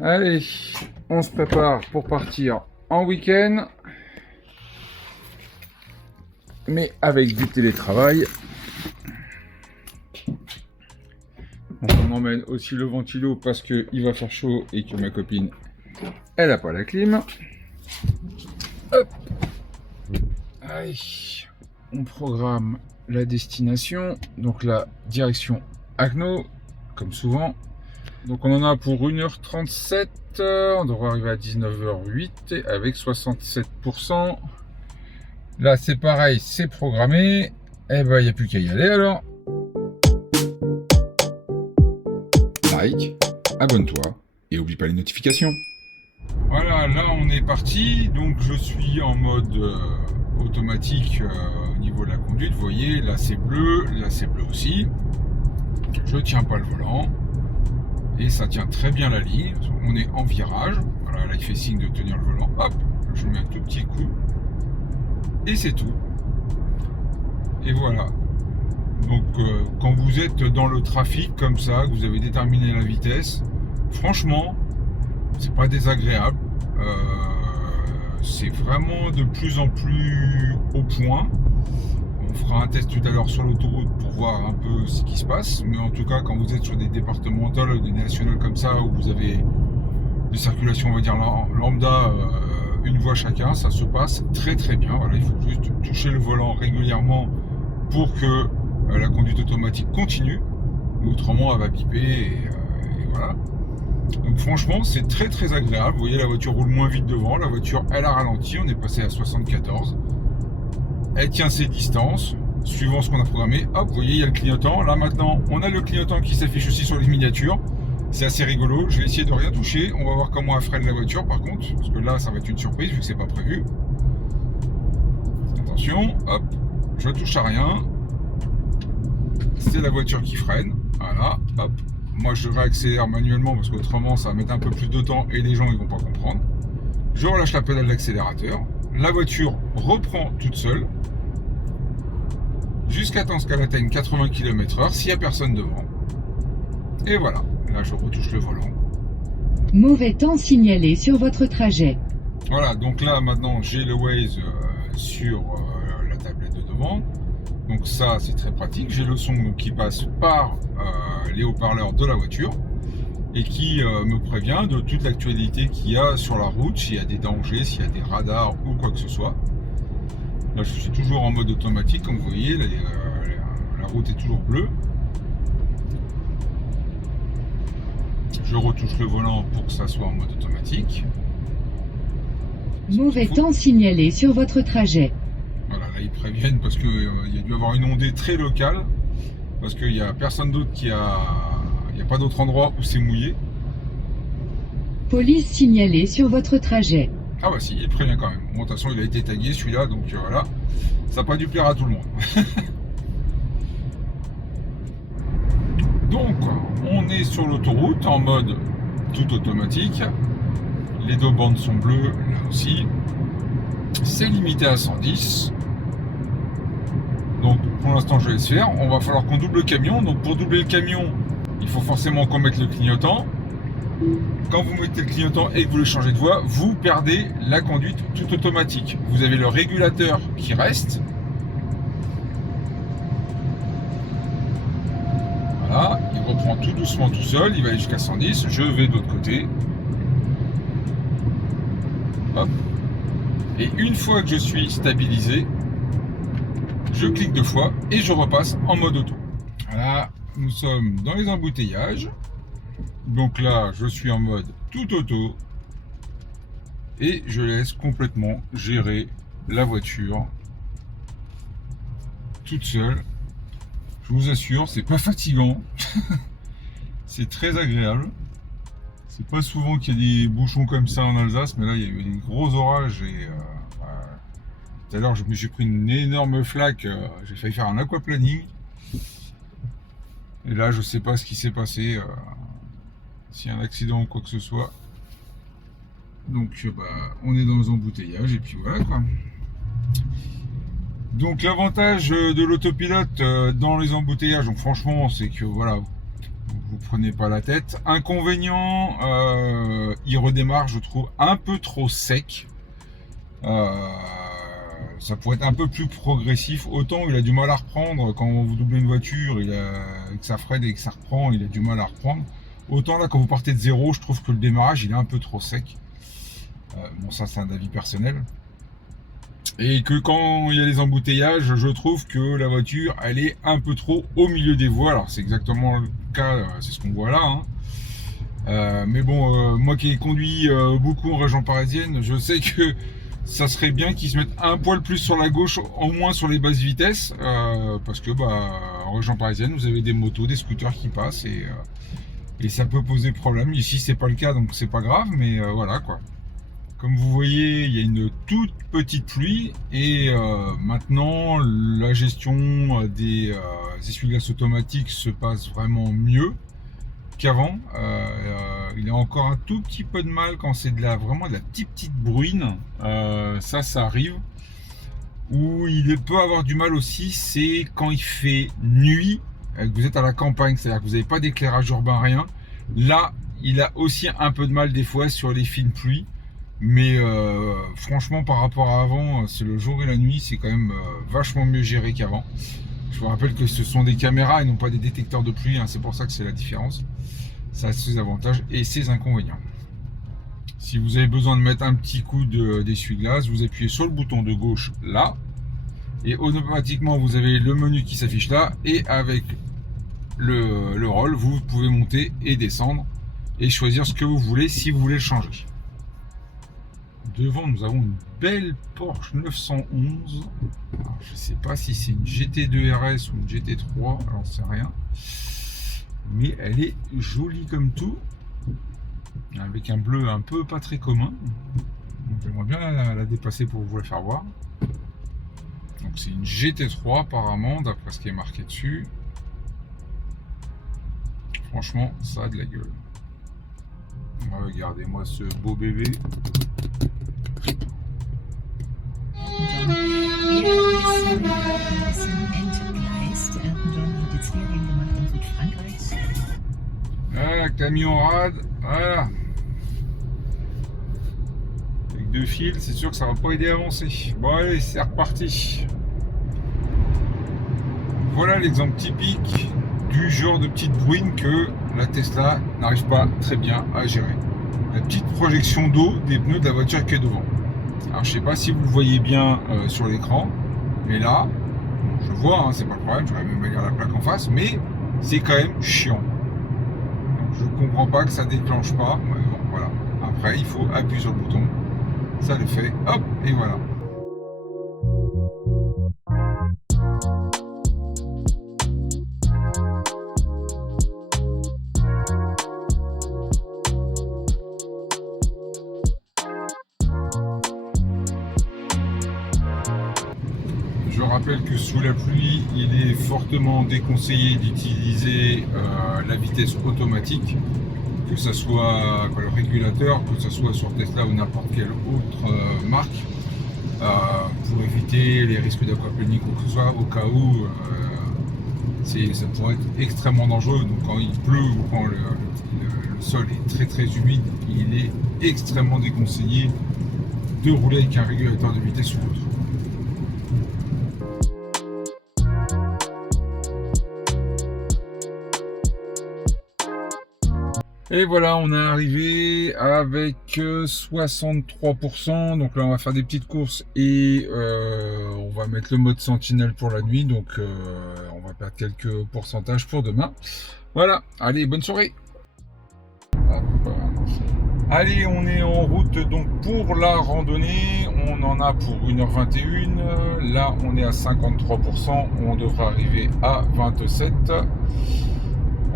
Allez, on se prépare pour partir en week-end, mais avec du télétravail. Donc on emmène aussi le ventilo parce qu'il va faire chaud et que ma copine, elle n'a pas la clim. Hop. Allez, on programme la destination, donc la direction Agno, comme souvent. Donc on en a pour 1h37, on devrait arriver à 19h08 avec 67%. Là c'est pareil, c'est programmé, et ben il n'y a plus qu'à y aller alors. Like, abonne-toi et oublie pas les notifications. Voilà, là on est parti, donc je suis en mode automatique au niveau de la conduite. Vous voyez, là c'est bleu aussi. Je tiens pas le volant. Et ça tient très bien la ligne. On est en virage. Voilà, là il fait signe de tenir le volant. Hop, je mets un tout petit coup. Et c'est tout. Et voilà. Donc quand vous êtes dans le trafic comme ça, que vous avez déterminé la vitesse, franchement, c'est pas désagréable. C'est vraiment de plus en plus au point. On fera un test tout à l'heure sur l'autoroute pour voir un peu ce qui se passe. Mais en tout cas, quand vous êtes sur des départementales, des nationales comme ça, où vous avez des circulations, on va dire lambda, une voie chacun, ça se passe très très bien. Voilà, il faut juste toucher le volant régulièrement pour que la conduite automatique continue. Autrement, elle va biper et voilà. Donc franchement, c'est très très agréable. Vous voyez, la voiture roule moins vite devant. La voiture, elle a ralenti. On est passé à 74. Elle tient ses distances, suivant ce qu'on a programmé. Hop, vous voyez, il y a le clignotant. Là, maintenant, on a le clignotant qui s'affiche aussi sur les miniatures. C'est assez rigolo. Je vais essayer de rien toucher. On va voir comment elle freine la voiture, par contre. Parce que là, ça va être une surprise, vu que c'est pas prévu. Attention, hop, je touche à rien. C'est la voiture qui freine. Voilà, hop. Moi, je réaccélère manuellement, parce qu'autrement, ça va mettre un peu plus de temps et les gens, ils vont pas comprendre. Je relâche la pédale d'accélérateur. La voiture reprend toute seule jusqu'à temps qu'elle atteigne 80 km/h s'il n'y a personne devant. Et voilà, là je retouche le volant. Mauvais temps signalé sur votre trajet. Voilà, donc là maintenant j'ai le Waze sur la tablette de devant. Donc ça c'est très pratique. J'ai le son donc, qui passe par les haut-parleurs de la voiture et qui me prévient de toute l'actualité qu'il y a sur la route, s'il y a des dangers, s'il y a des radars ou quoi que ce soit. Là je suis toujours en mode automatique, comme vous voyez, la route est toujours bleue. Je retouche le volant pour que ça soit en mode automatique. Mauvais temps signalé sur votre trajet. Voilà, là ils préviennent parce qu'il y a dû avoir une ondée très locale, parce qu'il n'y a personne d'autre qui a... Il n'y a pas d'autre endroit où c'est mouillé. Police signalée sur votre trajet. Ah bah si, il prévient quand même. Bon, de toute façon, il a été tagué celui-là, donc voilà. Ça n'a pas dû plaire à tout le monde. Donc, on est sur l'autoroute en mode tout automatique. Les deux bandes sont bleues, là aussi. C'est limité à 110. Donc, pour l'instant, je vais laisse faire. On va falloir qu'on double le camion. Donc, pour doubler le camion, il faut forcément qu'on mette le clignotant. Quand vous mettez le clignotant et que vous le changez de voie, vous perdez la conduite tout automatique. Vous avez le régulateur qui reste. Voilà, il reprend tout doucement tout seul, il va aller jusqu'à 110. Je vais de l'autre côté. Hop. Et une fois que je suis stabilisé, je clique 2 fois et je repasse en mode auto. Voilà, nous sommes dans les embouteillages. Donc là, je suis en mode tout auto et je laisse complètement gérer la voiture toute seule. Je vous assure, c'est pas fatigant, c'est très agréable. C'est pas souvent qu'il y a des bouchons comme ça en Alsace, mais là il y a eu des gros orages et tout à l'heure je me suis pris une énorme flaque, j'ai failli faire un aquaplaning. Et là je sais pas ce qui s'est passé. S'il y a un accident ou quoi que ce soit. Donc on est dans les embouteillages et puis voilà quoi. Donc l'avantage de l'autopilote dans les embouteillages, donc franchement c'est que voilà, vous prenez pas la tête. Inconvénient, il redémarre, je trouve, un peu trop sec. Ça pourrait être un peu plus progressif. Autant il a du mal à reprendre quand vous doublez une voiture, que ça freine et que ça reprend, il a du mal à reprendre. Autant là, quand vous partez de zéro, je trouve que le démarrage il est un peu trop sec. Bon, ça c'est un avis personnel. Et que quand il y a les embouteillages, je trouve que la voiture elle est un peu trop au milieu des voies. Alors c'est exactement le cas, c'est ce qu'on voit là, hein. Mais bon, moi qui ai conduit beaucoup en région parisienne, je sais que ça serait bien qu'ils se mettent un poil plus sur la gauche, au moins sur les basses vitesses, parce que en région parisienne, vous avez des motos, des scooters qui passent et ça peut poser problème. Ici, c'est pas le cas, donc c'est pas grave, mais voilà quoi. Comme vous voyez, il y a une toute petite pluie et maintenant la gestion des essuie-glaces automatiques se passe vraiment mieux qu'avant. Il a encore un tout petit peu de mal quand c'est vraiment de la petite bruine. Ça arrive. Où il peut avoir du mal aussi, c'est quand il fait nuit, que vous êtes à la campagne, c'est-à-dire que vous n'avez pas d'éclairage urbain, rien. Là, il a aussi un peu de mal des fois sur les fines pluies. Mais franchement, par rapport à avant, c'est le jour et la nuit, c'est quand même vachement mieux géré qu'avant. Je vous rappelle que ce sont des caméras et non pas des détecteurs de pluie, hein, c'est pour ça que c'est la différence. Ça a ses avantages et ses inconvénients. Si vous avez besoin de mettre un petit coup d'essuie-glace, vous appuyez sur le bouton de gauche là et automatiquement vous avez le menu qui s'affiche là et avec le roll, vous pouvez monter et descendre et choisir ce que vous voulez si vous voulez le changer. Devant, nous avons une belle Porsche 911. Alors, je ne sais pas si c'est une GT2 RS ou une GT3, j'en sais rien. Mais elle est jolie comme tout. Avec un bleu un peu pas très commun. J'aimerais bien la dépasser pour vous la faire voir. Donc c'est une GT3 apparemment, d'après ce qui est marqué dessus. Franchement, ça a de la gueule. Regardez-moi ce beau bébé. Voilà, camion rad, voilà. Avec deux fils, c'est sûr que ça va pas aider à avancer. Bon allez, c'est reparti. Voilà l'exemple typique du genre de petite bruine que la Tesla n'arrive pas très bien à gérer. La petite projection d'eau des pneus de la voiture qui est devant. Alors je sais pas si vous le voyez bien sur l'écran, mais là, bon, je vois, hein, c'est pas le problème, je vais même lire la plaque en face, mais c'est quand même chiant. Donc, je comprends pas que ça déclenche pas, mais bon, voilà. Après, il faut appuyer sur le bouton, ça le fait, hop, et voilà. Je rappelle que sous la pluie, il est fortement déconseillé d'utiliser la vitesse automatique, que ce soit le régulateur, que ce soit sur Tesla ou n'importe quelle autre marque, pour éviter les risques d'aquaplaning ou que ce soit, au cas où ça pourrait être extrêmement dangereux. Donc quand il pleut ou quand le sol est très très humide, il est extrêmement déconseillé de rouler avec un régulateur de vitesse sur route. Et voilà, on est arrivé avec 63%. Donc là, on va faire des petites courses et on va mettre le mode sentinelle pour la nuit. Donc on va perdre quelques pourcentages pour demain. Voilà, allez, bonne soirée. Hop. Allez, on est en route donc pour la randonnée. On en a pour 1h21. Là, on est à 53%. On devrait arriver à 27.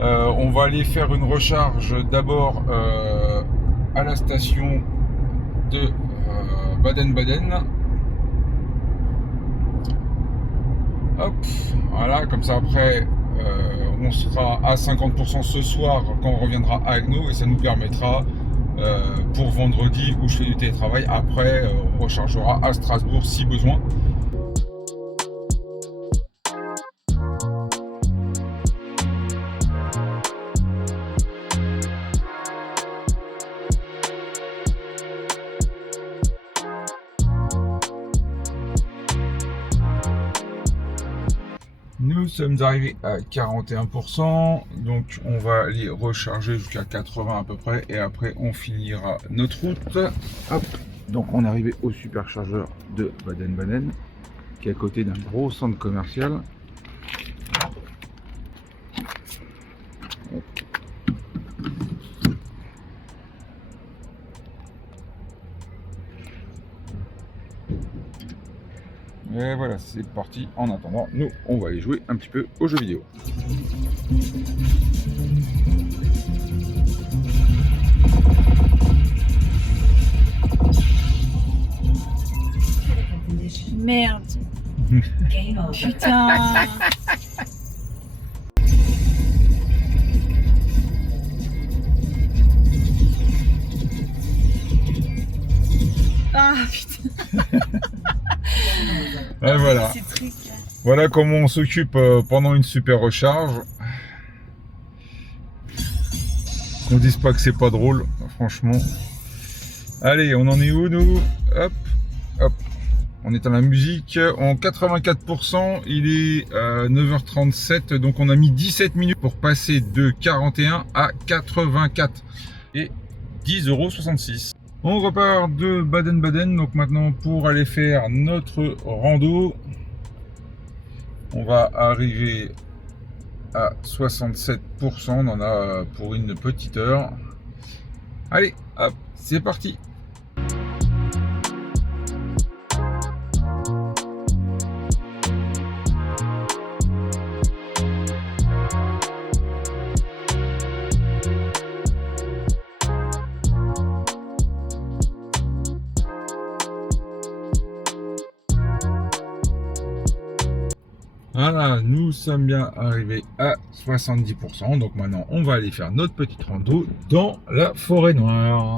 On va aller faire une recharge d'abord à la station de Baden-Baden. Hop, voilà, comme ça après on sera à 50% ce soir quand on reviendra à Agno et ça nous permettra pour vendredi où je fais du télétravail, après on rechargera à Strasbourg si besoin. sommes arrivés à 41%, donc on va les recharger jusqu'à 80 à peu près et après on finira notre route. Hop. Donc on est arrivé au superchargeur de Baden-Baden qui est à côté d'un gros centre commercial. Et voilà, c'est parti. En attendant, nous, on va aller jouer un petit peu aux jeux vidéo. Merde. Putain. Ah putain. Et voilà. Ces trucs là. Voilà comment on s'occupe pendant une super recharge. Qu'on dise pas que c'est pas drôle, franchement. Allez, on en est où nous? Hop, hop. On est à la musique en 84%, il est 9h37, donc on a mis 17 minutes pour passer de 41 à 84 et 10,66 €. On repart de Baden-Baden, donc maintenant pour aller faire notre rando, on va arriver à 67%, on en a pour une petite heure. Allez, hop, c'est parti! Voilà, nous sommes bien arrivés à 70%. Donc maintenant, on va aller faire notre petite rando dans la forêt noire.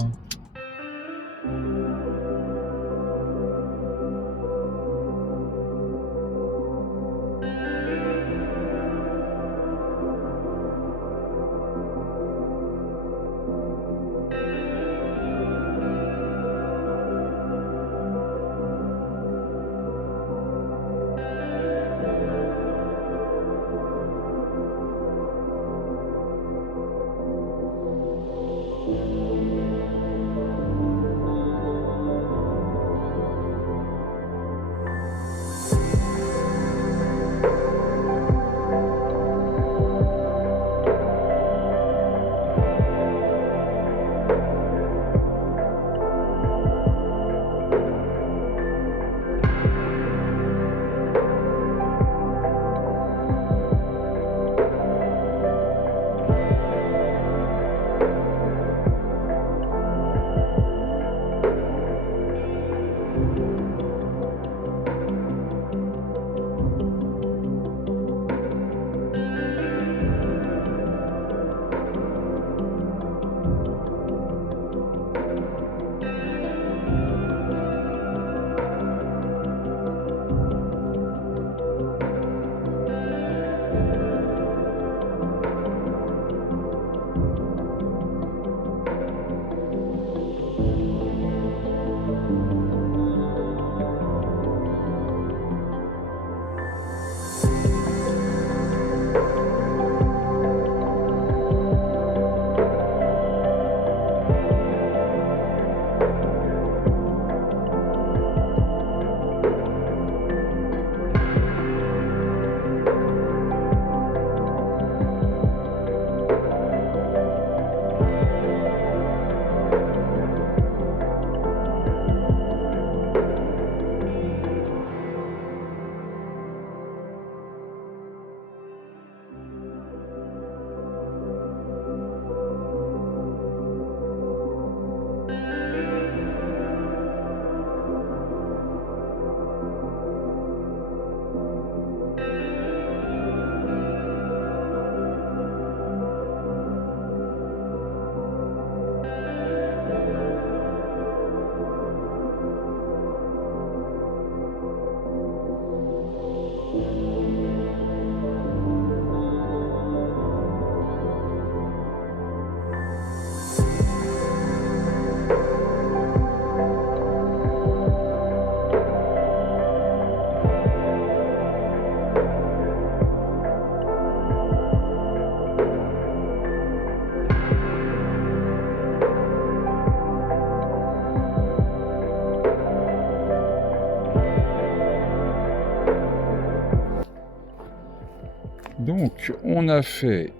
Donc on a fait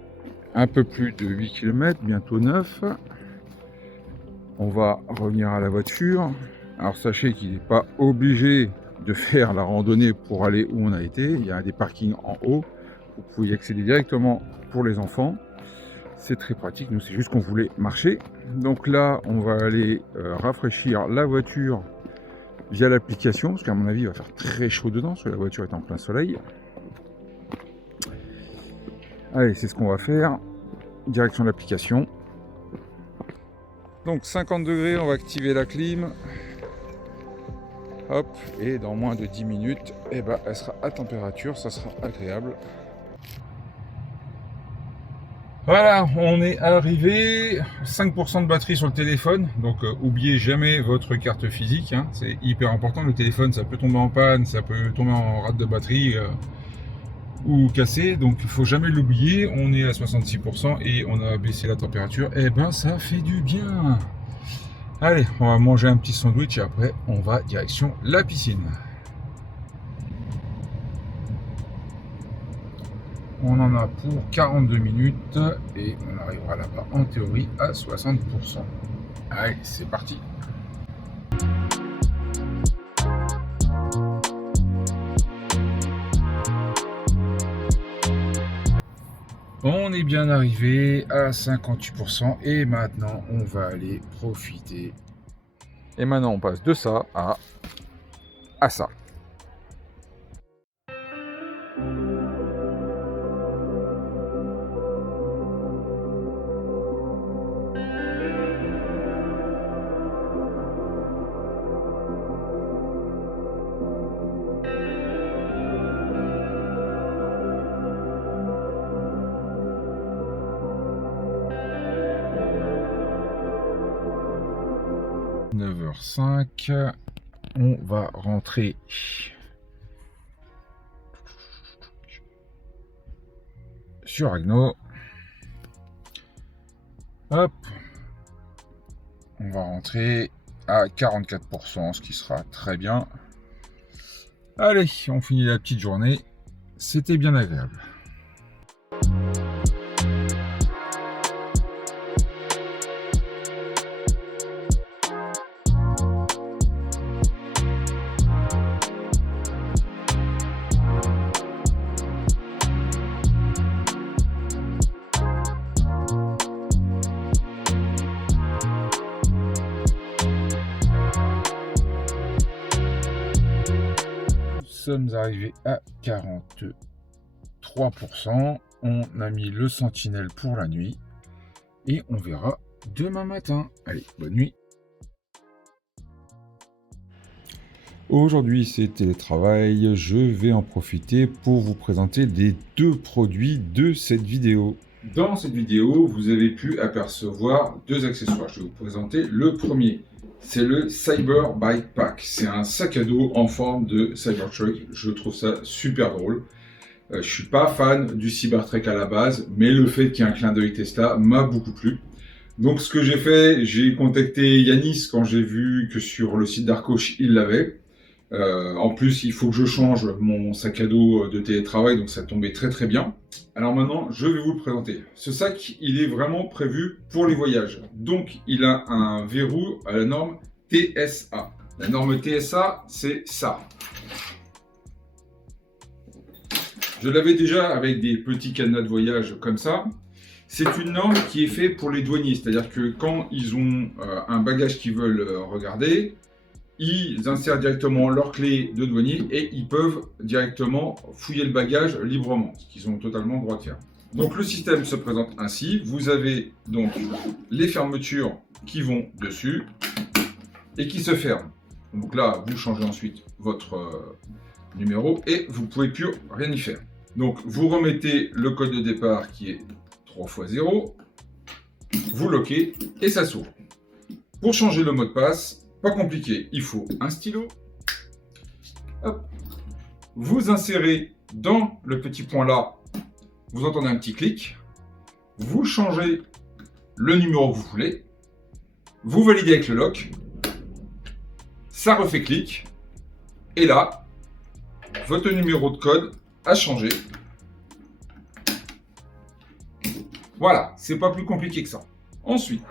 un peu plus de 8 km, bientôt 9. On va revenir à la voiture. Alors sachez qu'il n'est pas obligé de faire la randonnée pour aller où on a été. Il y a des parkings en haut. Vous pouvez y accéder directement pour les enfants. C'est très pratique. Nous, c'est juste qu'on voulait marcher. Donc là, on va aller rafraîchir la voiture via l'application. Parce qu'à mon avis, il va faire très chaud dedans. Parce que la voiture est en plein soleil. Allez, c'est ce qu'on va faire. Direction de l'application. Donc 50 degrés, on va activer la clim. Hop, et dans moins de 10 minutes, eh ben, elle sera à température, ça sera agréable. Voilà, on est arrivé, 5% de batterie sur le téléphone, donc oubliez jamais votre carte physique, hein, c'est hyper important. Le téléphone, ça peut tomber en panne, ça peut tomber en rate de batterie ou casser, donc il faut jamais l'oublier. On est à 66% et on a baissé la température, et ben ça fait du bien. Allez, on va manger un petit sandwich et après on va direction la piscine. On en a pour 42 minutes et on arrivera là-bas en théorie à 60%. Allez, c'est parti. On est bien arrivé à 58% et maintenant on va aller profiter. Et maintenant on passe de ça à ça. « 9h05, on va rentrer sur Agno. Hop, on va rentrer à 44%, ce qui sera très bien. Allez, on finit la petite journée. C'était bien agréable. Nous sommes arrivés à 43%. On a mis le sentinelle pour la nuit et on verra demain matin. Allez, bonne nuit. Aujourd'hui c'est télétravail, je vais en profiter pour vous présenter les deux produits de cette vidéo. Dans cette vidéo, vous avez pu apercevoir deux accessoires. Je vais vous présenter le premier. C'est le Cyber Bike Pack. C'est un sac à dos en forme de Cybertruck. Je trouve ça super drôle. Je suis pas fan du Cybertruck à la base, mais le fait qu'il y ait un clin d'œil Tesla m'a beaucoup plu. Donc ce que j'ai fait, j'ai contacté Yanis quand j'ai vu que sur le site d'Arcoche, il l'avait. En plus, il faut que je change mon sac à dos de télétravail, donc ça tombait très très bien. Alors maintenant, je vais vous le présenter. Ce sac, il est vraiment prévu pour les voyages. Donc, il a un verrou à la norme TSA. La norme TSA, c'est ça. Je l'avais déjà avec des petits cadenas de voyage comme ça. C'est une norme qui est faite pour les douaniers. C'est-à-dire que quand ils ont un bagage qu'ils veulent regarder, ils insèrent directement leur clé de douanier et ils peuvent directement fouiller le bagage librement, ce qu'ils ont totalement le droit de faire. Donc le système se présente ainsi. Vous avez donc les fermetures qui vont dessus et qui se ferment. Donc là, vous changez ensuite votre numéro et vous ne pouvez plus rien y faire. Donc vous remettez le code de départ qui est 3 x 0, vous loquez et ça s'ouvre. Pour changer le mot de passe, pas compliqué, il faut un stylo. Hop. Vous insérez dans le petit point là, vous entendez un petit clic. Vous changez le numéro que vous voulez. Vous validez avec le lock. Ça refait clic. Et là, votre numéro de code a changé. Voilà, c'est pas plus compliqué que ça. Ensuite,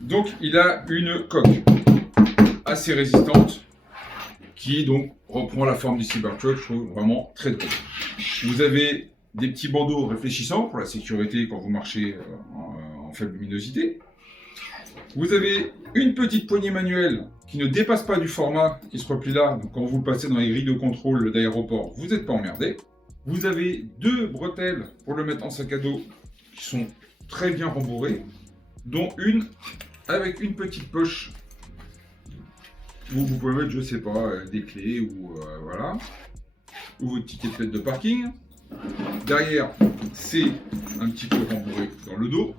donc il a une coque assez résistante qui donc reprend la forme du Cybertruck, je trouve vraiment très drôle. Vous avez des petits bandeaux réfléchissants pour la sécurité quand vous marchez en faible luminosité. Vous avez une petite poignée manuelle qui ne dépasse pas du format qui se replie là, donc quand vous le passez dans les grilles de contrôle d'aéroport, vous n'êtes pas emmerdé. Vous avez deux bretelles pour le mettre en sac à dos qui sont très bien rembourrées, dont une avec une petite poche où vous pouvez mettre, je sais pas, des clés ou voilà, ou votre ticket de tête de parking. Derrière, c'est un petit peu rembourré dans le dos.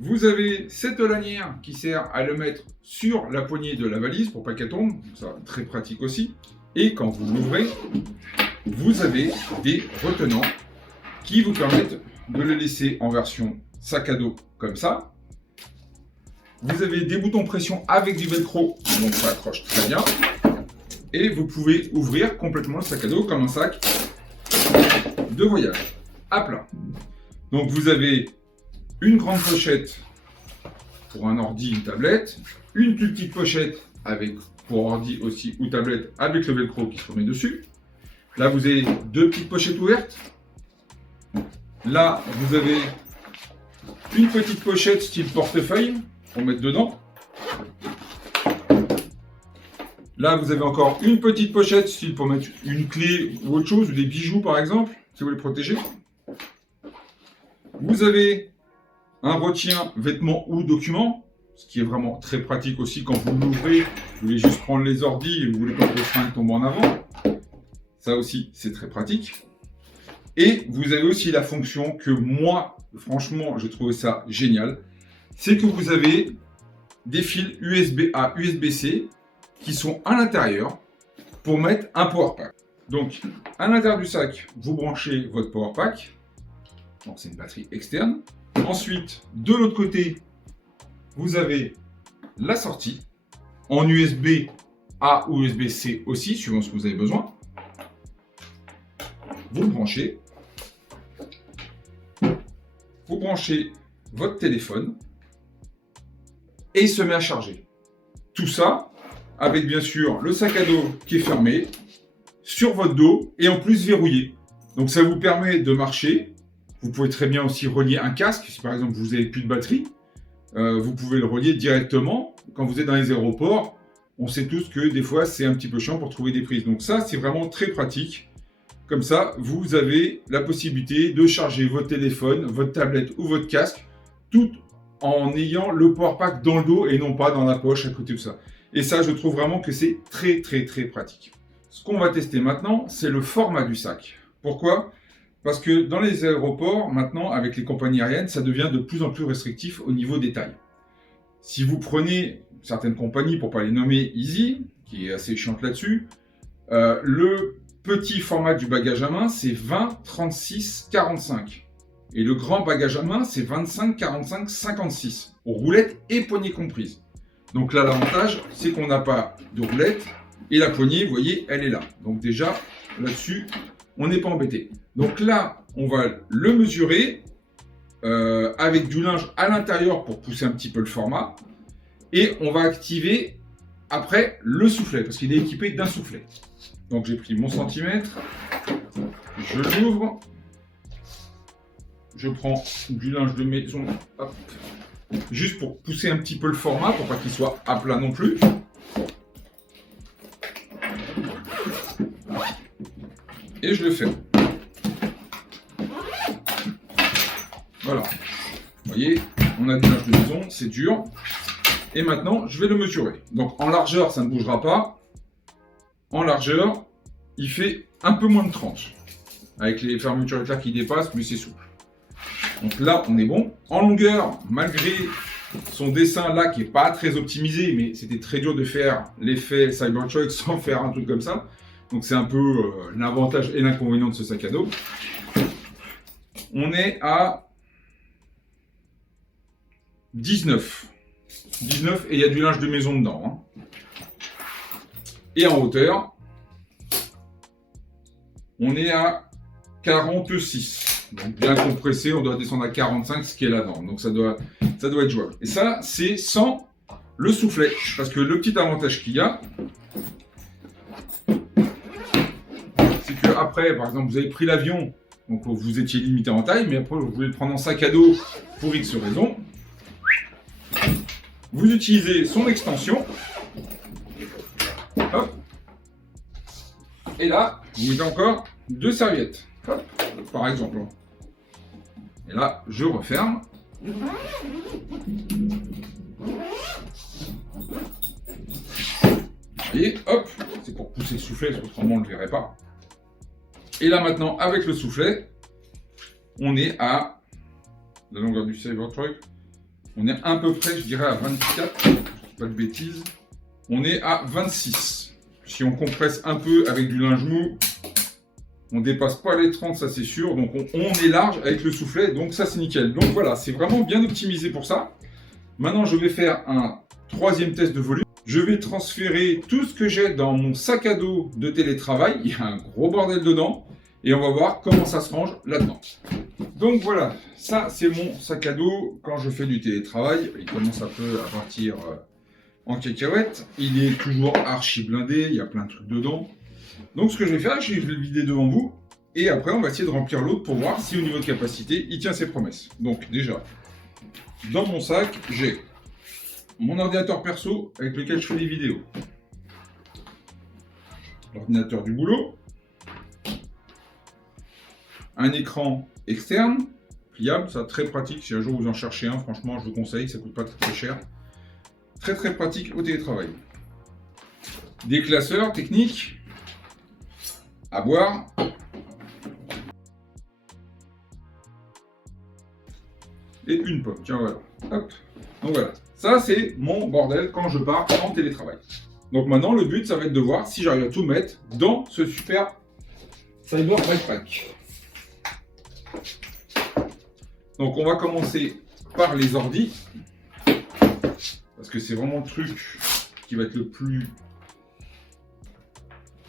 Vous avez cette lanière qui sert à le mettre sur la poignée de la valise pour pas qu'elle tombe, ça très pratique aussi. Et quand vous l'ouvrez, vous avez des retenants qui vous permettent de le laisser en version sac à dos comme ça. Vous avez des boutons pression avec du velcro, donc ça accroche très bien. Et vous pouvez ouvrir complètement le sac à dos comme un sac de voyage à plat. Donc vous avez une grande pochette pour un ordi, une tablette, une plus petite pochette avec pour ordi aussi ou tablette avec le velcro qui se remet dessus. Là vous avez deux petites pochettes ouvertes. Là vous avez une petite pochette style portefeuille pour mettre dedans. Là vous avez encore une petite pochette style pour mettre une clé ou autre chose, ou des bijoux par exemple, si vous les protégez. Vous avez un retien vêtements ou documents, ce qui est vraiment très pratique aussi quand vous l'ouvrez, vous voulez juste prendre les ordis et vous voulez pas que vos fringues tombent en avant. Ça aussi, c'est très pratique. Et vous avez aussi la fonction que moi, franchement, j'ai trouvé ça génial, c'est que vous avez des fils USB-A, USB-C qui sont à l'intérieur pour mettre un power pack. Donc, à l'intérieur du sac, vous branchez votre power pack. Donc, c'est une batterie externe. Ensuite, de l'autre côté, vous avez la sortie en USB-A ou USB-C aussi, suivant ce que vous avez besoin. Vous le branchez. Vous branchez votre téléphone et il se met à charger. Tout ça avec bien sûr le sac à dos qui est fermé sur votre dos et en plus verrouillé. Donc ça vous permet de marcher. Vous pouvez très bien aussi relier un casque, si par exemple vous n'avez plus de batterie, vous pouvez le relier directement. Quand vous êtes dans les aéroports, on sait tous que des fois c'est un petit peu chiant pour trouver des prises. Donc ça c'est vraiment très pratique. Comme ça, vous avez la possibilité de charger votre téléphone, votre tablette ou votre casque, tout en ayant le power pack dans le dos et non pas dans la poche à côté de ça. Et ça, je trouve vraiment que c'est très pratique. Ce qu'on va tester maintenant, c'est le format du sac. Pourquoi ? Parce que dans les aéroports, maintenant, avec les compagnies aériennes, ça devient de plus en plus restrictif au niveau des tailles. Si vous prenez certaines compagnies, pour ne pas les nommer, Easy, qui est assez chiante là-dessus, le petit format du bagage à main, c'est 20, 36, 45. Et le grand bagage à main, c'est 25, 45, 56. Roulettes et poignées comprises. Donc là, l'avantage, c'est qu'on n'a pas de roulette. Et la poignée, vous voyez, elle est là. Donc déjà, là-dessus, on n'est pas embêté. Donc là, on va le mesurer avec du linge à l'intérieur pour pousser un petit peu le format. Et on va activer après le soufflet, parce qu'il est équipé d'un soufflet. Donc j'ai pris mon centimètre, je l'ouvre, je prends du linge de maison, hop, juste pour pousser un petit peu le format, pour pas qu'il soit à plat non plus. Et je le ferme. Voilà. Vous voyez, on a du linge de maison, c'est dur. Et maintenant, je vais le mesurer. Donc en largeur, ça ne bougera pas. En largeur, il fait un peu moins de 30. Avec les fermetures éclairs qui dépassent, mais c'est souple. Donc là, on est bon. En longueur, malgré son dessin là qui n'est pas très optimisé, mais c'était très dur de faire l'effet Cybertruck sans faire un truc comme ça. Donc c'est un peu l'avantage et l'inconvénient de ce sac à dos. On est à 19. 19 et il y a du linge de maison dedans. Hein. Et en hauteur, on est à 46. Donc bien compressé, on doit descendre à 45, ce qui est la norme. Donc ça doit être jouable. Et ça, c'est sans le soufflet. Parce que le petit avantage qu'il y a, c'est que après, par exemple, vous avez pris l'avion, donc vous étiez limité en taille, mais après vous voulez le prendre en sac à dos pour X raison. Vous utilisez son extension. Hop. Et là, vous mettez encore 2 serviettes. Hop. Par exemple. Et là, je referme. Vous voyez, hop, c'est pour pousser le soufflet, autrement on ne le verrait pas. Et là maintenant, avec le soufflet, on est à la longueur du Cybertruck. On est à peu près, je dirais, à 24, je ne dis pas de bêtises. On est à 26. Si on compresse un peu avec du linge mou, on ne dépasse pas les 30, ça c'est sûr. Donc on est large avec le soufflet, donc ça c'est nickel. Donc voilà, c'est vraiment bien optimisé pour ça. Maintenant, je vais faire un 3e test de volume. Je vais transférer tout ce que j'ai dans mon sac à dos de télétravail. Il y a un gros bordel dedans. Et on va voir comment ça se range là-dedans. Donc voilà, ça c'est mon sac à dos quand je fais du télétravail. Il commence un peu à partir en cacahuète. Il est toujours archi blindé, il y a plein de trucs dedans. Donc ce que je vais faire, je vais le vider devant vous. Et après on va essayer de remplir l'autre pour voir si au niveau de capacité, il tient ses promesses. Donc déjà, dans mon sac, j'ai mon ordinateur perso avec lequel je fais des vidéos. L'ordinateur du boulot. Un écran externe, pliable, ça très pratique. Si un jour vous en cherchez un, franchement, je vous conseille, ça coûte pas très cher. Très pratique au télétravail. Des classeurs techniques à boire. Et une pomme, tiens voilà. Hop. Donc voilà, ça c'est mon bordel quand je pars en télétravail. Donc maintenant, le but, ça va être de voir si j'arrive à tout mettre dans ce super Cyber Backpack. Donc on va commencer par les ordis, parce que c'est vraiment le truc qui va être le plus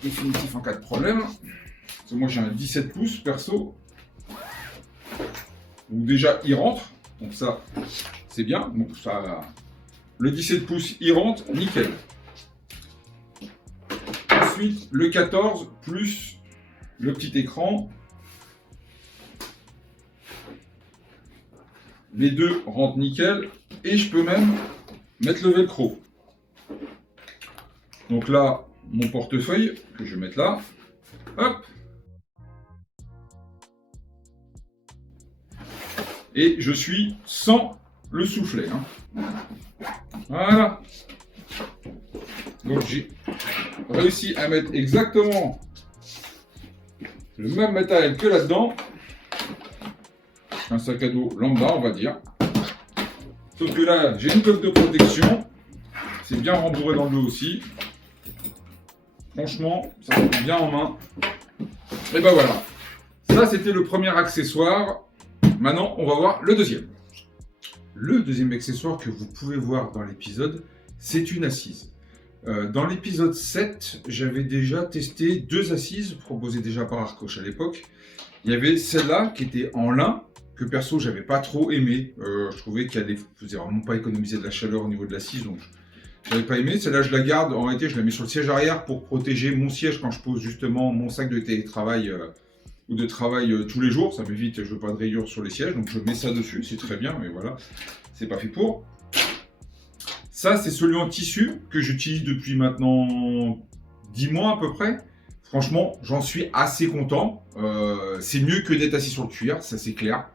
définitif en cas de problème. Parce que moi j'ai un 17 pouces perso, donc déjà il rentre, donc ça c'est bien, donc ça, le 17 pouces il rentre, nickel. Ensuite le 14 plus le petit écran. Les deux rentrent nickel et je peux même mettre le velcro. Donc là, mon portefeuille que je vais mettre là. Hop. Et je suis sans le soufflet. Voilà. Donc j'ai réussi à mettre exactement le même matériel que là-dedans. Un sac à dos lambda, on va dire. Sauf que là, j'ai une coque de protection. C'est bien rembourré dans le dos aussi. Franchement, ça se prend bien en main. Et ben voilà. Ça, c'était le premier accessoire. Maintenant, on va voir le deuxième. Le deuxième accessoire que vous pouvez voir dans l'épisode, c'est une assise. Dans l'épisode 7, j'avais déjà testé 2 assises proposées déjà par Arcoche à l'époque. Il y avait celle-là qui était en lin, que perso j'avais pas trop aimé. Je trouvais qu'elle faisait vraiment pas économiser de la chaleur au niveau de l'assise, donc j'avais pas aimé. Celle-là je la garde, en réalité je la mets sur le siège arrière pour protéger mon siège quand je pose justement mon sac de télétravail ou de travail tous les jours. Ça m'évite, je veux pas de rayures sur les sièges, donc je mets ça dessus, c'est très bien, mais voilà, c'est pas fait pour. Ça c'est celui en tissu que j'utilise depuis maintenant 10 mois à peu près. Franchement, j'en suis assez content. C'est mieux que d'être assis sur le cuir, ça c'est clair.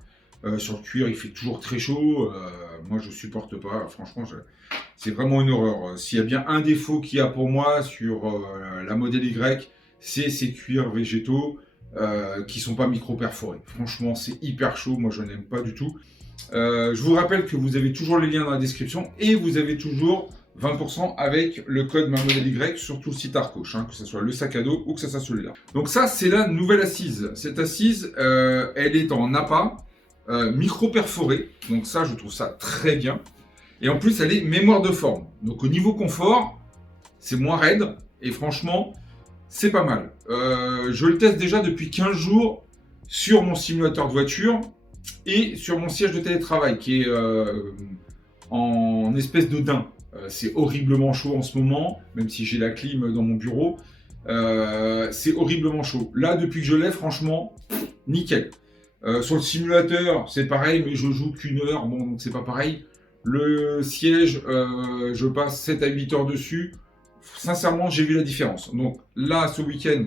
Sur le cuir, il fait toujours très chaud. Moi, je supporte pas. Franchement, c'est vraiment une horreur. S'il y a bien un défaut qu'il y a pour moi sur la modèle Y, c'est ces cuirs végétaux qui sont pas micro-perforés. Franchement, c'est hyper chaud. Moi, je n'aime pas du tout. Je vous rappelle que vous avez toujours les liens dans la description et vous avez toujours 20% avec le code Ma Modèle Y sur tout le site Arcoche, que ce soit le sac à dos ou que ce soit celui-là. Donc ça, c'est la nouvelle assise. Cette assise, elle est en appât micro-perforée. Donc ça, je trouve ça très bien. Et en plus, elle est mémoire de forme. Donc au niveau confort, c'est moins raide. Et franchement, c'est pas mal. Je le teste déjà depuis 15 jours. sur mon simulateur de voiture et sur mon siège de télétravail qui est en espèce de daim. C'est horriblement chaud en ce moment, même si j'ai la clim dans mon bureau. C'est horriblement chaud. Là, depuis que je l'ai, franchement, nickel. Sur le simulateur, c'est pareil, mais je joue qu'1 heure, bon, donc c'est pas pareil. Le siège, je passe 7 à 8 heures dessus. Sincèrement, j'ai vu la différence. Donc là, ce week-end,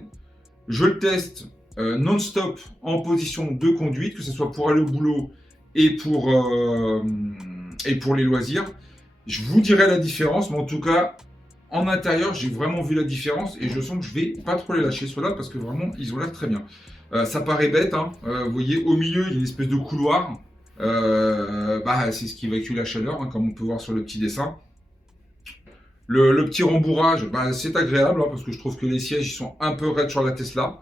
je le teste non-stop en position de conduite, que ce soit pour aller au boulot et pour les loisirs. Je vous dirai la différence, mais en tout cas, en intérieur, j'ai vraiment vu la différence et je sens que je vais pas trop les lâcher ceux-là parce que vraiment, ils ont l'air très bien. Ça paraît bête, hein. Vous voyez, au milieu, il y a une espèce de couloir. C'est ce qui évacue la chaleur, hein, comme on peut voir sur le petit dessin. Le petit rembourrage, c'est agréable, hein, parce que je trouve que les sièges ils sont un peu raides sur la Tesla.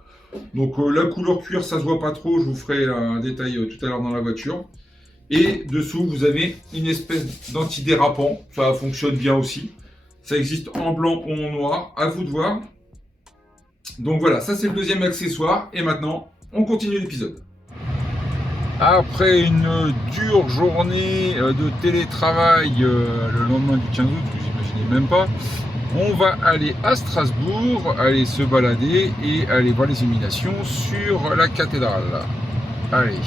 Donc la couleur cuir, ça se voit pas trop, je vous ferai un détail tout à l'heure dans la voiture. Et dessous, vous avez une espèce d'antidérapant, ça fonctionne bien aussi. Ça existe en blanc ou en noir, à vous de voir. Donc voilà, ça c'est le deuxième accessoire. Et maintenant, on continue l'épisode. Après une dure journée de télétravail le lendemain du 15 août, vous imaginez même pas, on va aller à Strasbourg, aller se balader et aller voir les illuminations sur la cathédrale. Allez,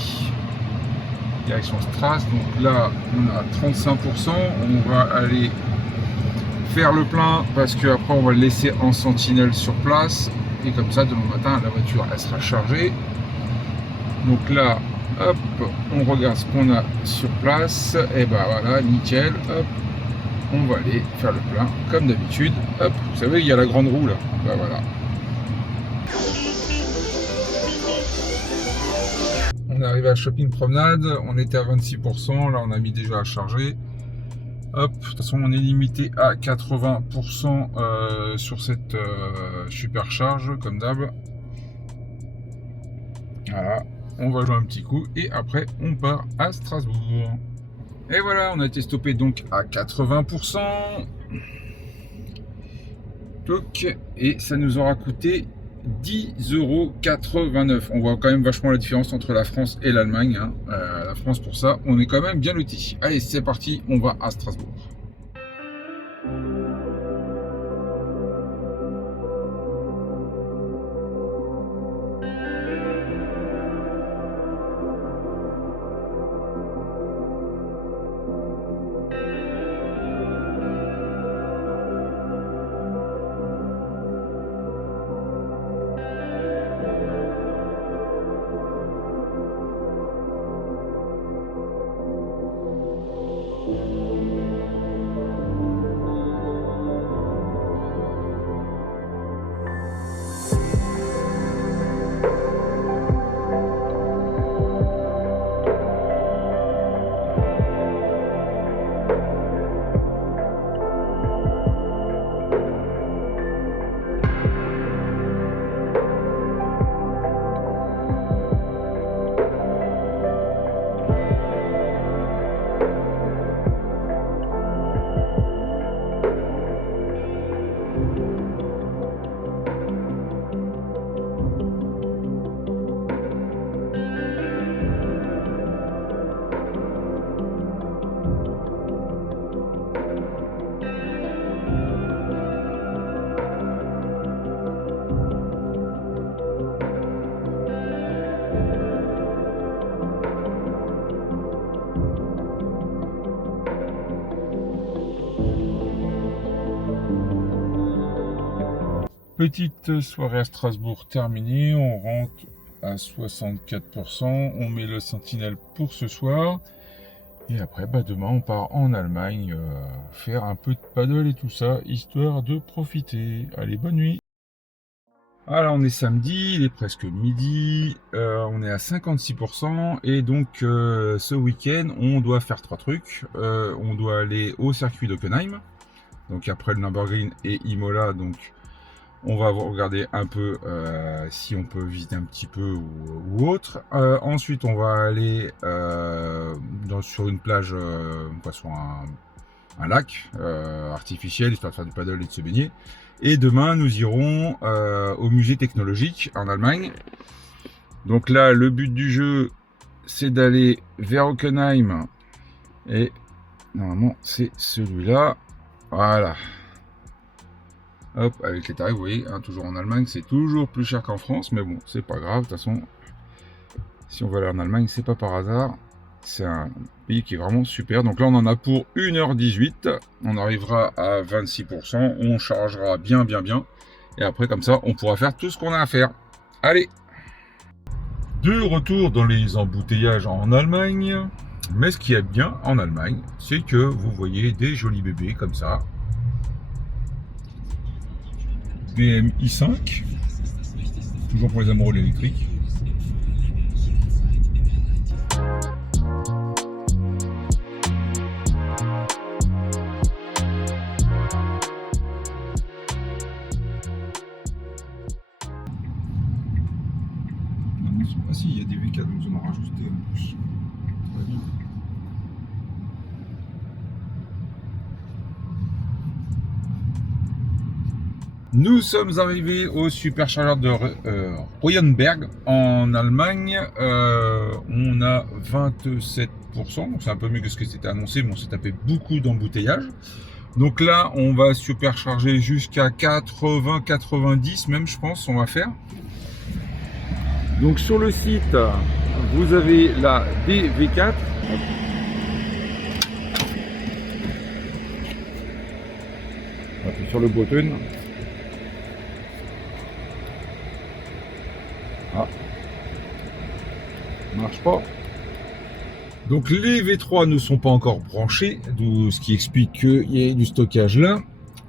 direction Stras, donc là on a 35%, on va aller faire le plein parce qu'après on va le laisser en sentinelle sur place et comme ça demain matin la voiture elle sera chargée. Donc là, hop, on regarde ce qu'on a sur place, et voilà, nickel, hop, on va aller faire le plein comme d'habitude, hop, vous savez il y a la grande roue là, voilà. On est arrivé à Shopping Promenade, on était à 26%, là on a mis déjà à charger. Hop, de toute façon on est limité à 80% sur cette supercharge comme d'hab. Voilà, on va jouer un petit coup et après on part à Strasbourg. Et voilà, on a été stoppé donc à 80%. Toc, et ça nous aura coûté 10,89 €. On voit quand même vachement la différence entre la France et l'Allemagne, hein. La France pour ça, on est quand même bien lotis. Allez, c'est parti, on va à Strasbourg. Petite soirée à Strasbourg terminée, on rentre à 64%, on met le sentinelle pour ce soir et après demain on part en Allemagne faire un peu de paddle et tout ça, histoire de profiter. Allez, bonne nuit. Alors on est samedi, il est presque midi, on est à 56% et donc ce week-end on doit faire 3 trucs. On doit aller au circuit d'Hockenheim, donc après le Nürburgring et Imola, donc on va regarder un peu si on peut visiter un petit peu ou autre. Ensuite, on va aller sur une plage, sur un lac artificiel, histoire de faire du paddle et de se baigner. Et demain, nous irons au musée technologique en Allemagne. Donc là, le but du jeu, c'est d'aller vers Hockenheim. Et normalement, c'est celui-là. Voilà. Hop, avec les tarifs, vous voyez, hein, toujours en Allemagne, c'est toujours plus cher qu'en France. Mais bon, c'est pas grave. De toute façon, si on va aller en Allemagne, c'est pas par hasard. C'est un pays qui est vraiment super. Donc là, on en a pour 1h18. On arrivera à 26%. On chargera bien. Et après, comme ça, on pourra faire tout ce qu'on a à faire. Allez! De retour dans les embouteillages en Allemagne. Mais ce qui est bien en Allemagne, c'est que vous voyez des jolis bébés comme ça. BM i5. Toujours pour les amoureux de l'électrique. Ah si, il y a des V4, donc ils en ont rajouté en plus. Très bien. Nous sommes arrivés au superchargeur de Royenberg en Allemagne. On a 27%, donc c'est un peu mieux que ce qui s'était annoncé, mais on s'est tapé beaucoup d'embouteillages. Donc là, on va supercharger jusqu'à 80-90 même, je pense, on va faire. Donc sur le site, vous avez la DV4. On appuie sur le button. Ah, marche pas. Donc les V3 ne sont pas encore branchés, ce qui explique qu'il y ait du stockage là.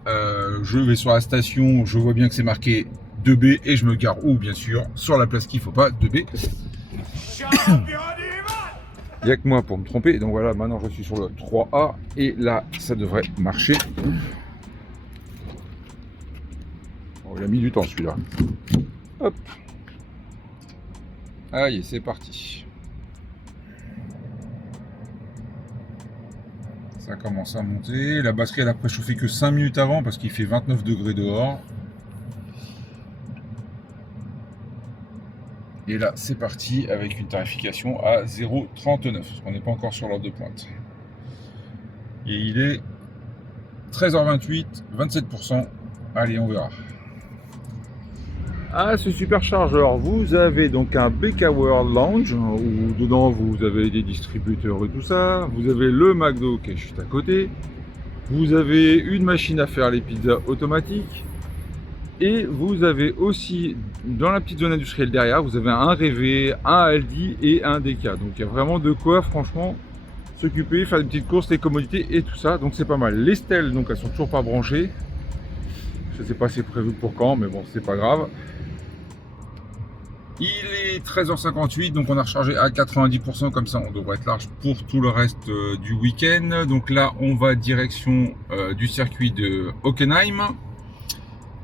Je vais sur la station, je vois bien que c'est marqué 2B et je me gare où, bien sûr, sur la place qu'il ne faut pas, 2B. Il n'y a que moi pour me tromper. Donc voilà, maintenant je suis sur le 3A et là ça devrait marcher. Oh, il a mis du temps celui-là. Hop. Allez, c'est parti. Ça commence à monter. La batterie elle a préchauffé que 5 minutes avant parce qu'il fait 29 degrés dehors. Et là, c'est parti avec une tarification à 0,39. On n'est pas encore sur l'heure de pointe. Et il est 13h28, 27%. Allez, on verra. À ce superchargeur, vous avez donc un BK World Lounge où dedans vous avez des distributeurs et tout ça. Vous avez le McDo qui est juste à côté. Vous avez une machine à faire les pizzas automatiques. Et vous avez aussi, dans la petite zone industrielle derrière, vous avez un Revé, un Aldi et un DK. Donc il y a vraiment de quoi, franchement, s'occuper, faire des petites courses, les commodités et tout ça. Donc c'est pas mal. Les stèles, donc elles sont toujours pas branchées. Je sais pas si c'est prévu pour quand, mais bon, c'est pas grave. Il est 13h58, donc on a rechargé à 90%, comme ça on devrait être large pour tout le reste du week-end. Donc là, on va direction du circuit de Hockenheim.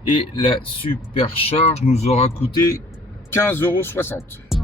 Et la supercharge nous aura coûté 15,60 €.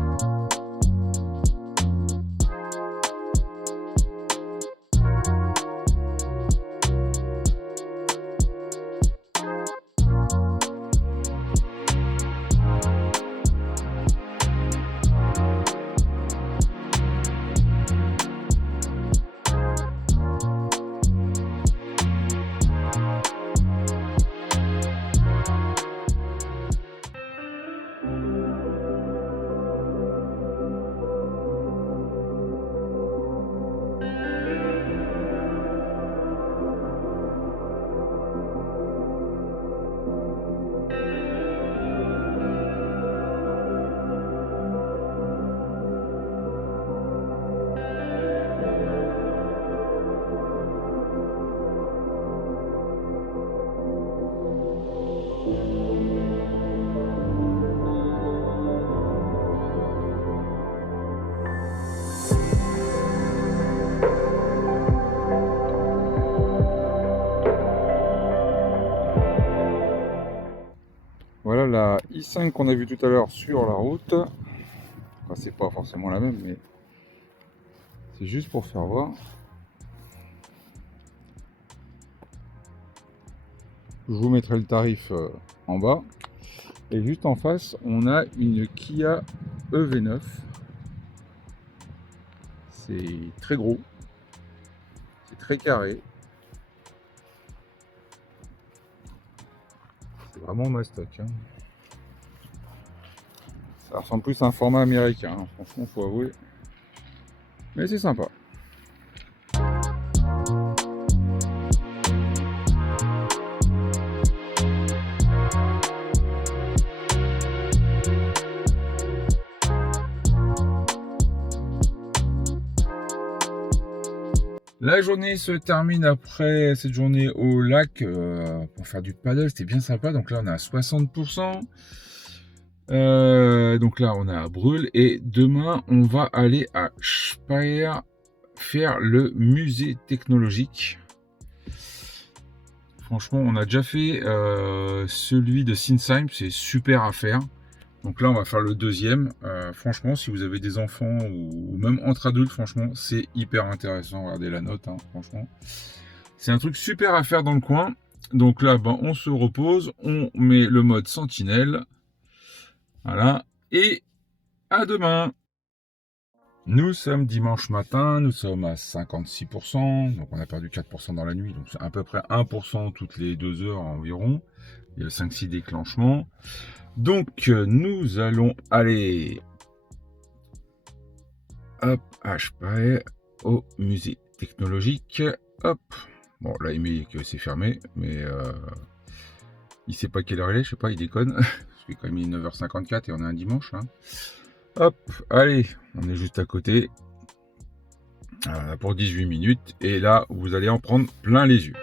Voilà la i5 qu'on a vu tout à l'heure sur la route. Enfin, c'est pas forcément la même, mais c'est juste pour faire voir. Je vous mettrai le tarif en bas. Et juste en face, on a une Kia EV9. C'est très gros, c'est très carré. C'est vraiment mastoc. Hein. Ça ressemble plus à un format américain, hein. Franchement, faut avouer. Mais c'est sympa. La journée se termine après cette journée au lac pour faire du paddle, c'était bien sympa. Donc là on est à 60%. Donc là on est à Brûle et demain on va aller à Speyer faire le musée technologique. Franchement on a déjà fait celui de Sinsheim, c'est super à faire. Donc là, on va faire le deuxième. Franchement, si vous avez des enfants ou même entre adultes, franchement, c'est hyper intéressant. Regardez la note, hein, franchement. C'est un truc super à faire dans le coin. Donc là, ben, on se repose. On met le mode sentinelle. Voilà. Et à demain. Nous sommes dimanche matin. Nous sommes à 56%. Donc on a perdu 4% dans la nuit. Donc c'est à peu près 1% toutes les 2 heures environ. Il y a 5-6 déclenchements. Donc nous allons aller hop, à Speyer au musée technologique. Hop. Bon là il met que c'est fermé, mais il sait pas quelle heure il est, je sais pas, il déconne. Parce qu'il est quand même 9h54 et on est un dimanche. Hein. Hop, allez, on est juste à côté. Pour 18 minutes. Et là, vous allez en prendre plein les yeux.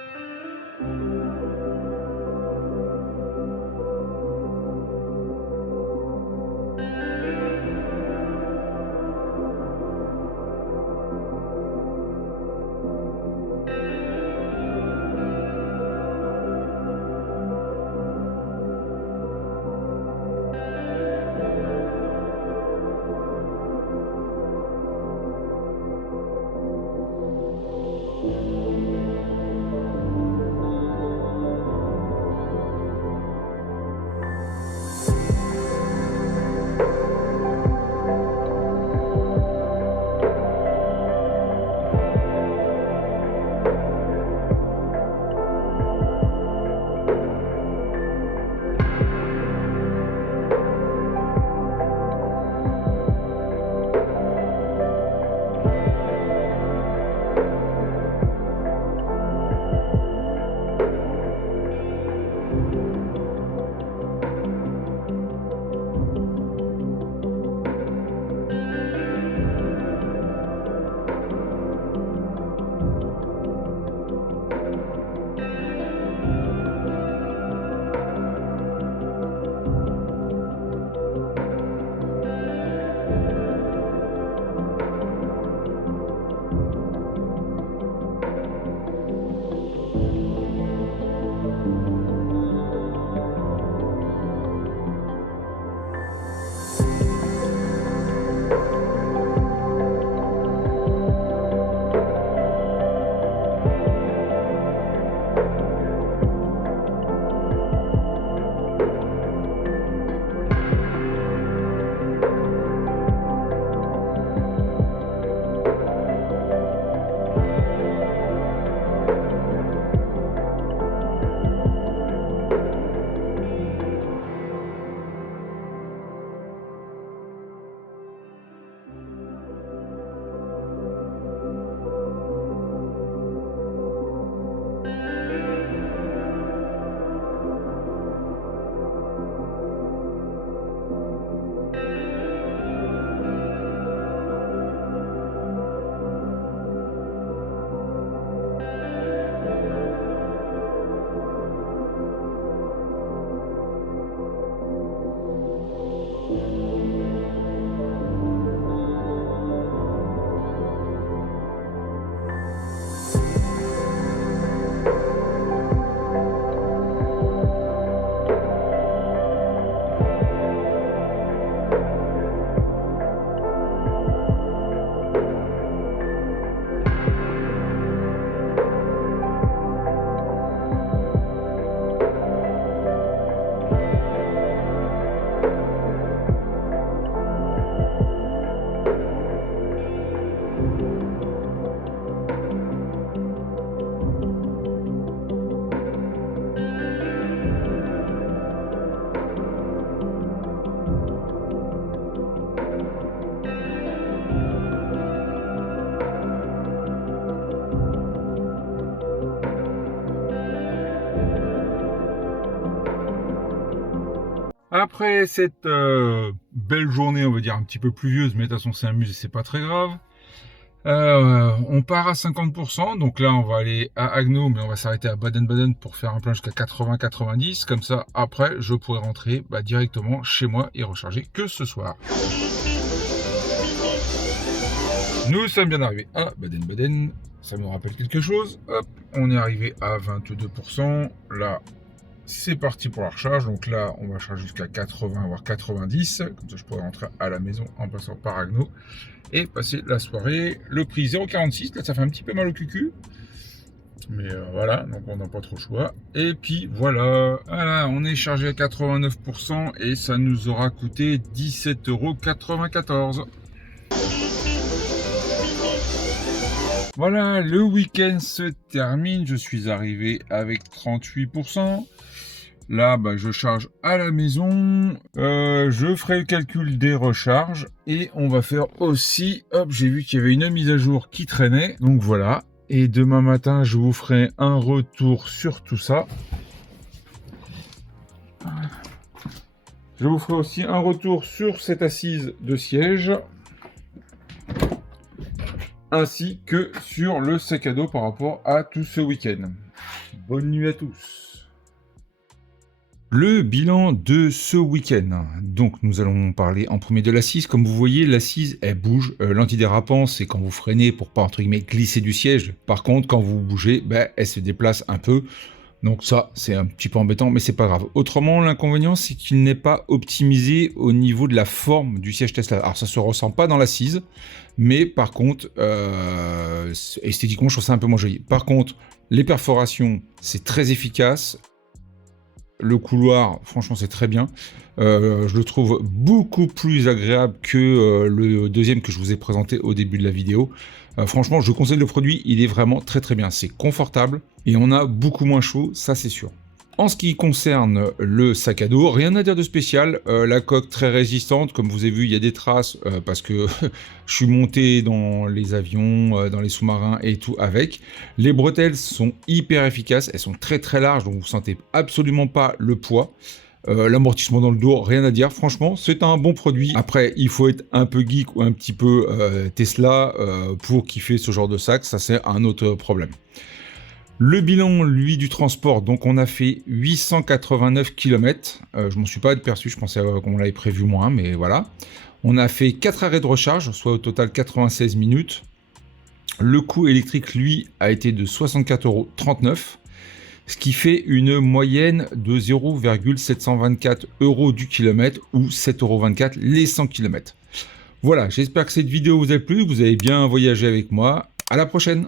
Après cette belle journée, on va dire un petit peu pluvieuse, mais de toute façon c'est amuse et c'est pas très grave. On part à 50%, donc là on va aller à Haguenau, mais on va s'arrêter à Baden-Baden pour faire un plein jusqu'à 80-90. Comme ça, après, je pourrai rentrer directement chez moi et recharger que ce soir. Nous sommes bien arrivés à Baden-Baden. Ça me rappelle quelque chose. Hop, on est arrivé à 22%. Là, c'est parti pour la recharge. Donc là, on va charger jusqu'à 80 voire 90. Comme ça, je pourrai rentrer à la maison en passant par Haguenau et passer la soirée. Le prix 0,46. Là, ça fait un petit peu mal au cucu. Mais voilà, donc on n'a pas trop le choix. Et puis voilà, on est chargé à 89% et ça nous aura coûté 17,94 €. Voilà, le week-end se termine. Je suis arrivé avec 38%. Là, je charge à la maison. Je ferai le calcul des recharges. Et on va faire aussi... Hop, j'ai vu qu'il y avait une mise à jour qui traînait. Donc voilà. Et demain matin, je vous ferai un retour sur tout ça. Je vous ferai aussi un retour sur cette assise de siège. Ainsi que sur le sac à dos par rapport à tout ce week-end. Bonne nuit à tous. Le bilan de ce week-end. Donc nous allons parler en premier de l'assise. Comme vous voyez, l'assise elle bouge. L'antidérapant, c'est quand vous freinez pour pas entre guillemets glisser du siège. Par contre, quand vous bougez, elle se déplace un peu. Donc ça, c'est un petit peu embêtant, mais c'est pas grave. Autrement, l'inconvénient, c'est qu'il n'est pas optimisé au niveau de la forme du siège Tesla. Alors ça se ressent pas dans l'assise, mais par contre, esthétiquement, je trouve ça un peu moins joli. Par contre, les perforations, c'est très efficace. Le couloir, franchement, c'est très bien. Je le trouve beaucoup plus agréable que le deuxième que je vous ai présenté au début de la vidéo. Franchement, je conseille le produit, il est vraiment très très bien. C'est confortable et on a beaucoup moins chaud, ça c'est sûr. En ce qui concerne le sac à dos, rien à dire de spécial. La coque très résistante, comme vous avez vu, il y a des traces parce que je suis monté dans les avions, dans les sous-marins et tout avec. Les bretelles sont hyper efficaces, elles sont très très larges, donc vous sentez absolument pas le poids. L'amortissement dans le dos, rien à dire, franchement, c'est un bon produit. Après, il faut être un peu geek ou un petit peu Tesla pour kiffer ce genre de sac, ça c'est un autre problème. Le bilan, lui, du transport, donc on a fait 889 km. Je m'en suis pas aperçu, je pensais qu'on l'avait prévu moins, mais voilà. On a fait 4 arrêts de recharge, soit au total 96 minutes. Le coût électrique, lui, a été de 64,39 €, ce qui fait une moyenne de 0,724 € du kilomètre ou 7,24 € les 100 km. Voilà, j'espère que cette vidéo vous a plu, que vous avez bien voyagé avec moi. À la prochaine!